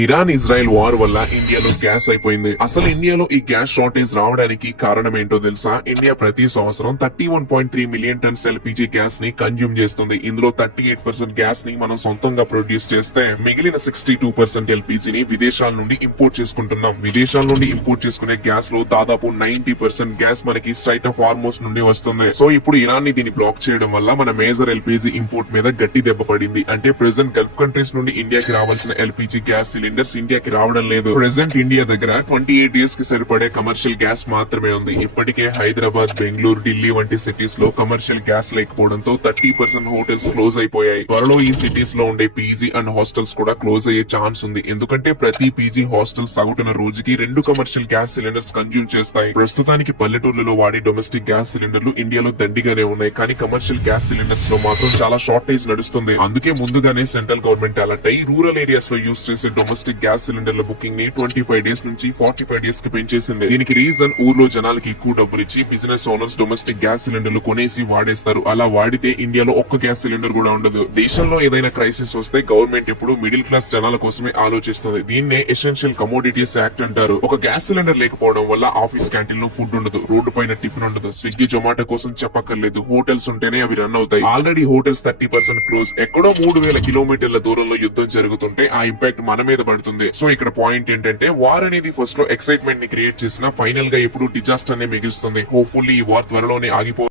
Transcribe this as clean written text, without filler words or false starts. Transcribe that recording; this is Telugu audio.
ఇరాన్ ఇజ్రాయెల్ వార్ వల్ల ఇండియాలో గ్యాస్ అయిపోయింది. అసలు ఇండియాలో ఈ గ్యాస్ షార్టేజ్ రావడానికి కారణం ఏంటో తెలుసా? ఇండియా ప్రతి సంవత్సరం 31.3 మిలియన్ టన్స్ ఎల్పీజీ గ్యాస్ ని కన్జ్యూమ్ చేస్తుంది. ఇందులో 38% గ్యాస్ ని మనం సొంతంగా ప్రొడ్యూస్ చేస్తే మిగిలిన 62% ఎల్పీజీని విదేశాల నుండి ఇంపోర్ట్ చేసుకుంటున్నాం. విదేశాల నుండి ఇంపోర్ట్ చేసుకునే గ్యాస్ లో దాదాపు 90% గ్యాస్ మనకి స్ట్రైట్ ఆఫ్ హార్మోస్ నుండి వస్తుంది. సో ఇప్పుడు ఇరాన్ ని దీన్ని బ్లాక్ చేయడం వల్ల మన మేజర్ ఎల్పీజీ ఇంపోర్ట్ మీద గట్టి దెబ్బ పడింది. అంటే ప్రెసెంట్ గల్ఫ్ కంట్రీస్ నుండి ఇండియాకి రావాల్సిన ఎల్పీజీ గ్యాస్ సిలిండర్స్ ఇండియాకి రావడం లేదు. ప్రెసెంట్ ఇండియా దగ్గర 28 డేస్ కి సరిపడే కమర్షియల్ గ్యాస్ మాత్రమే ఉంది. ఇప్పటికే హైదరాబాద్, బెంగళూరు, ఢిల్లీ వంటి సిటీస్ లో కమర్షియల్ గ్యాస్ లేకపోవడంతో 30% హోటల్స్ క్లోజ్ అయిపోయాయి. త్వరలో ఈ సిటీస్ లో ఉండే పీజీ అండ్ హాస్టల్స్ కూడా క్లోజ్ అయ్యే ఛాన్స్ ఉంది. ఎందుకంటే ప్రతి పీజీ హాస్టల్ సగటున రోజుకి 2 కమర్షియల్ గ్యాస్ సిలిండర్స్ కన్జ్యూమ్ చేస్తాయి. ప్రస్తుతానికి పల్లెటూర్లలో వాడే డొమెస్టిక్ గ్యాస్ సిలిండర్లు ఇండియాలో దండిగానే ఉన్నాయి. కానీ కమర్షియల్ గ్యాస్ సిలిండర్స్ లో మాత్రం చాలా షార్టేజ్ నడుస్తుంది. అందుకే ముందుగానే సెంట్రల్ గవర్నమెంట్ అలర్ట్ అయి రూరల్ ఏరియాస్ లో యూజ్ చేసే డొమెస్టిక్ గ్యాస్ సిలిండర్ల బుకింగ్ ని 25 డేస్ నుంచి 45 డేస్ కి పెంచేసింది. దీనికి రీజన్ ఊర్లో జనాలకి ఎక్కువ డబ్బులు ఇచ్చి బిజినెస్ ఓనర్స్ డొమెస్టిక్ గ్యాస్ సిలిండర్లు కొనేసి వాడేస్తారు. అలా వాడితే ఇండియాలో ఒక్క గ్యాస్ సిలిండర్ కూడా ఉండదు. దేశంలో ఏదైనా క్రైసిస్ వస్తే గవర్నమెంట్ ఎప్పుడు మిడిల్ క్లాస్ జనాల కోసమే ఆలోచిస్తుంది. దీన్నే ఎసెన్షియల్ కమోడిటీస్ యాక్ట్ అంటారు. ఒక గ్యాస్ సిలిండర్ లేకపోవడం వల్ల ఆఫీస్ క్యాంటీన్ లో ఫుడ్ ఉండదు, రోడ్డు పైన టిఫిన్ ఉండదు, స్విగ్గీ జొమాటో కోసం చెప్పక్కర్లేదు, హోటల్స్ ఉంటేనే అవి రన్ అవుతాయి. Already hotels 30% close. ఎక్కడో 3000 కిలోమీటర్ల దూరంలో యుద్ధం జరుగుతుంటే ఆ ఇంపాక్ట్ మన మీద పడుతుంది. సో ఇక్కడ పాయింట్ ఏంటంటే వార్ అనేది ఫస్ట్ లో ఎక్సైట్మెంట్ ని క్రియేట్ చేసినా ఫైనల్ గా ఎప్పుడు డిజాస్టర్ నే మిగులుస్తుంది. హోప్ఫుల్లీ ఈ వార్ త్వరలోనే ఆగిపో